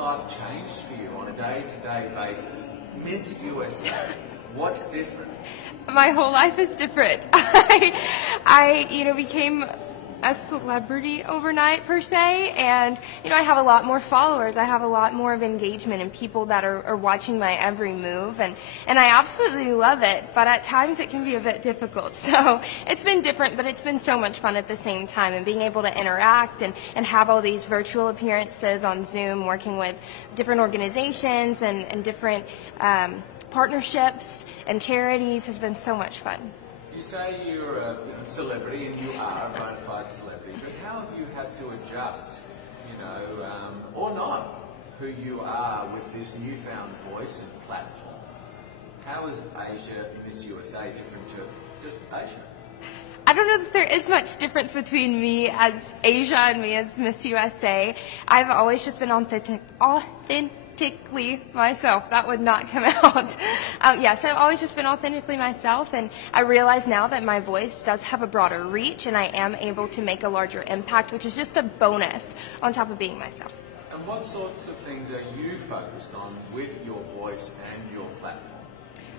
life changed for you on a day-to-day basis? Miss USA, what's different? My whole life is different. Became a celebrity overnight per se, and I have a lot more followers. I have a lot more of engagement and people that are watching my every move, and I absolutely love it, but at times it can be a bit difficult. So it's been different, but it's been so much fun at the same time, and being able to interact and have all these virtual appearances on Zoom, working with different organizations and different partnerships and charities has been so much fun. You say you're a celebrity, and you are a bona fide celebrity, but how have you had to adjust, or not, who you are with this newfound voice and platform? How is Asia Miss USA different to just Asia? I don't know that there is much difference between me as Asia and me as Miss USA. I've always just been authentically myself. That would not come out. Yes, I've always just been authentically myself, and I realize now that my voice does have a broader reach, and I am able to make a larger impact, which is just a bonus on top of being myself. And what sorts of things are you focused on with your voice and your platform?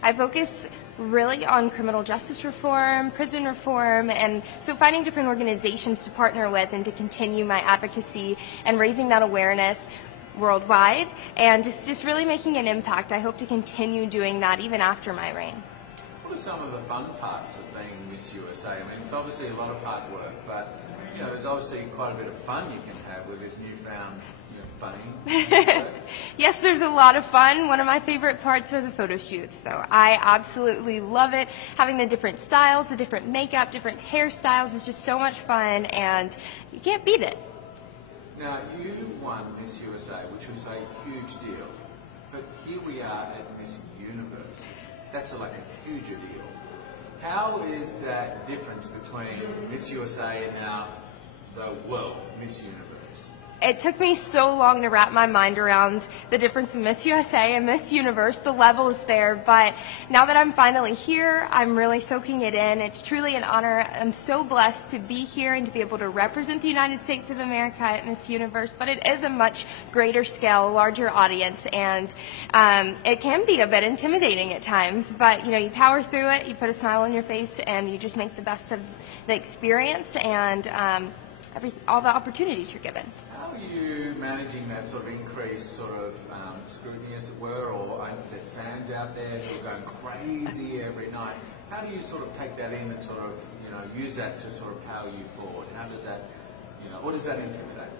I focus really on criminal justice reform, prison reform, and so finding different organizations to partner with and to continue my advocacy and raising that awareness worldwide, and just really making an impact. I hope to continue doing that even after my reign. What are some of the fun parts of being Miss USA? I mean, it's obviously a lot of hard work, but there's obviously quite a bit of fun you can have with this newfound fame. Yes, there's a lot of fun. One of my favorite parts are the photo shoots, though. I absolutely love it. Having the different styles, the different makeup, different hairstyles is just so much fun, and you can't beat it. Now, you won Miss USA, which was a huge deal, but here we are at Miss Universe. That's like a huger deal. How is that difference between Miss USA and now the world, Miss Universe? It took me so long to wrap my mind around the difference in Miss USA and Miss Universe, the levels there, but now that I'm finally here, I'm really soaking it in. It's truly an honor. I'm so blessed to be here and to be able to represent the United States of America at Miss Universe, but it is a much greater scale, larger audience, and it can be a bit intimidating at times, but you power through it, you put a smile on your face, and you just make the best of the experience and all the opportunities you're given. How are you managing that sort of increased sort of scrutiny, as it were, or there's fans out there who are going crazy every night? How do you sort of take that in and sort of, use that to sort of power you forward? How does that, what does that intimidate?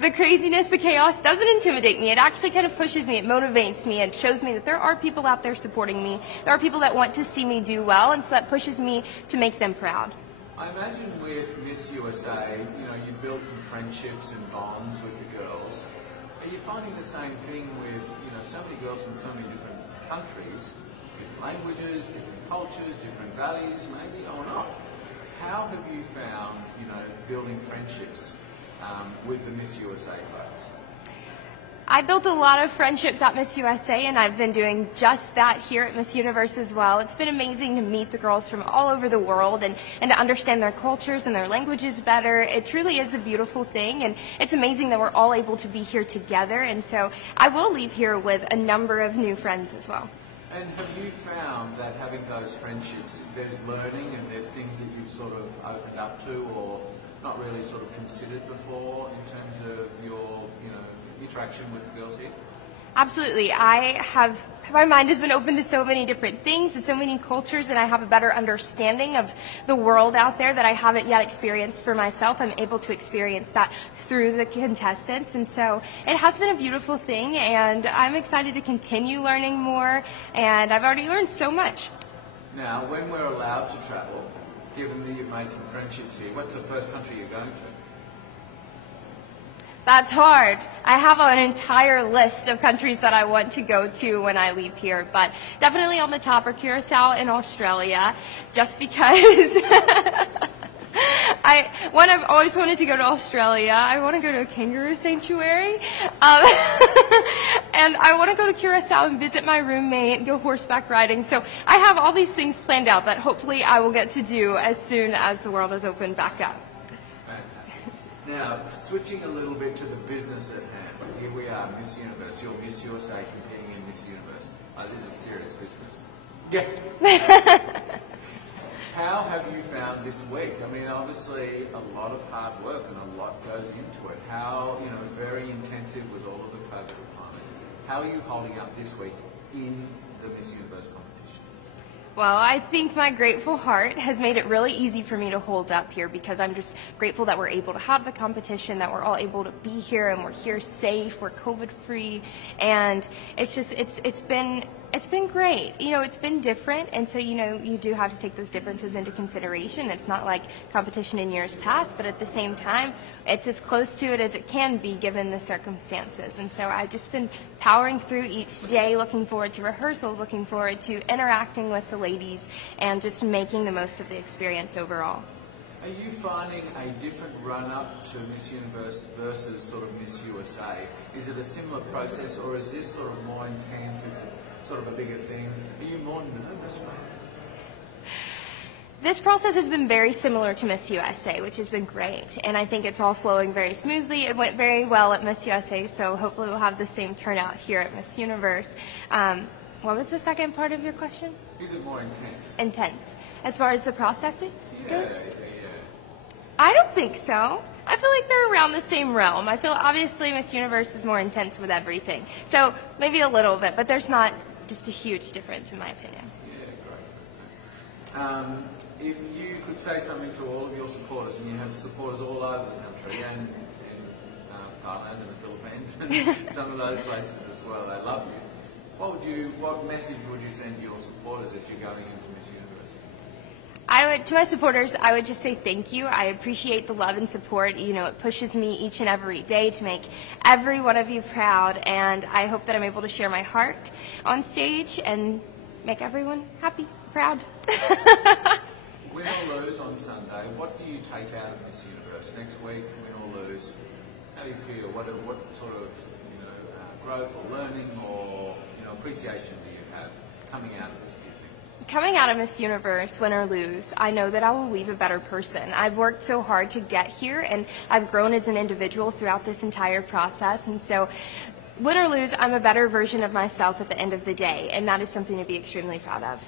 The craziness, the chaos doesn't intimidate me. It actually kind of pushes me, it motivates me, and shows me that there are people out there supporting me. There are people that want to see me do well, and so that pushes me to make them proud. I imagine with Miss USA, you build some friendships and bonds with the girls. Are you finding the same thing with, so many girls from so many different countries, different languages, different cultures, different values, maybe, or not? How have you found, building friendships with the Miss USA folks? I built a lot of friendships at Miss USA, and I've been doing just that here at Miss Universe as well. It's been amazing to meet the girls from all over the world and to understand their cultures and their languages better. It truly is a beautiful thing, and it's amazing that we're all able to be here together, and so I will leave here with a number of new friends as well. And have you found that having those friendships, there's learning and there's things that you've sort of opened up to or not really sort of considered before in terms of your, interaction with the girls here? Absolutely. My mind has been open to so many different things and so many cultures, and I have a better understanding of the world out there that I haven't yet experienced for myself. I'm able to experience that through the contestants, and so it has been a beautiful thing, and I'm excited to continue learning more, and I've already learned so much. Now, when we're allowed to travel, given that you've made some friendships here, what's the first country you're going to? That's hard. I have an entire list of countries that I want to go to when I leave here, but definitely on the top are Curacao and Australia, just because I've always wanted to go to Australia. I want to go to a kangaroo sanctuary, and I want to go to Curacao and visit my roommate and go horseback riding. So I have all these things planned out that hopefully I will get to do as soon as the world is opened back up. Fantastic. Now, switching a little bit to the business at hand. Here we are, Miss Universe. You're Miss USA competing in Miss Universe. This is serious business. Yeah. How have you found this week? I mean, obviously a lot of hard work and a lot goes into it. How, very intensive with all of the COVID requirements. How are you holding up this week in the Miss Universe competition? Well, I think my grateful heart has made it really easy for me to hold up here because I'm just grateful that we're able to have the competition, that we're all able to be here and we're here safe, we're COVID-free, and it's been great. It's been different, and so, you do have to take those differences into consideration. It's not like competition in years past, but at the same time, it's as close to it as it can be given the circumstances. And so I've just been powering through each day, looking forward to rehearsals, looking forward to interacting with the ladies, and just making the most of the experience overall. Are you finding a different run-up to Miss Universe versus sort of Miss USA? Is it a similar process, or is this sort of more intense? It's sort of a bigger thing. Are you more nervous about it? This process has been very similar to Miss USA, which has been great, and I think it's all flowing very smoothly. It went very well at Miss USA, so hopefully we'll have the same turnout here at Miss Universe. What was the second part of your question? Is it more intense? Intense. As far as the processing goes? Yeah. I don't think so. I feel like they're around the same realm. I feel obviously Miss Universe is more intense with everything. So maybe a little bit, but there's not just a huge difference in my opinion. Yeah, great. If you could say something to all of your supporters, and you have supporters all over the country and in Thailand and the Philippines and some of those places as well, they love you. What message would you send to your supporters if you're going into Miss Universe? To my supporters, I would just say thank you. I appreciate the love and support. It pushes me each and every day to make every one of you proud, and I hope that I'm able to share my heart on stage and make everyone happy, proud. Win or lose on Sunday, what do you take out of Miss Universe? Next week, win or lose, how do you feel? What sort of growth or learning or appreciation do you have coming out of this? Coming out of Miss Universe, win or lose, I know that I will leave a better person. I've worked so hard to get here, and I've grown as an individual throughout this entire process, and so win or lose, I'm a better version of myself at the end of the day, and that is something to be extremely proud of.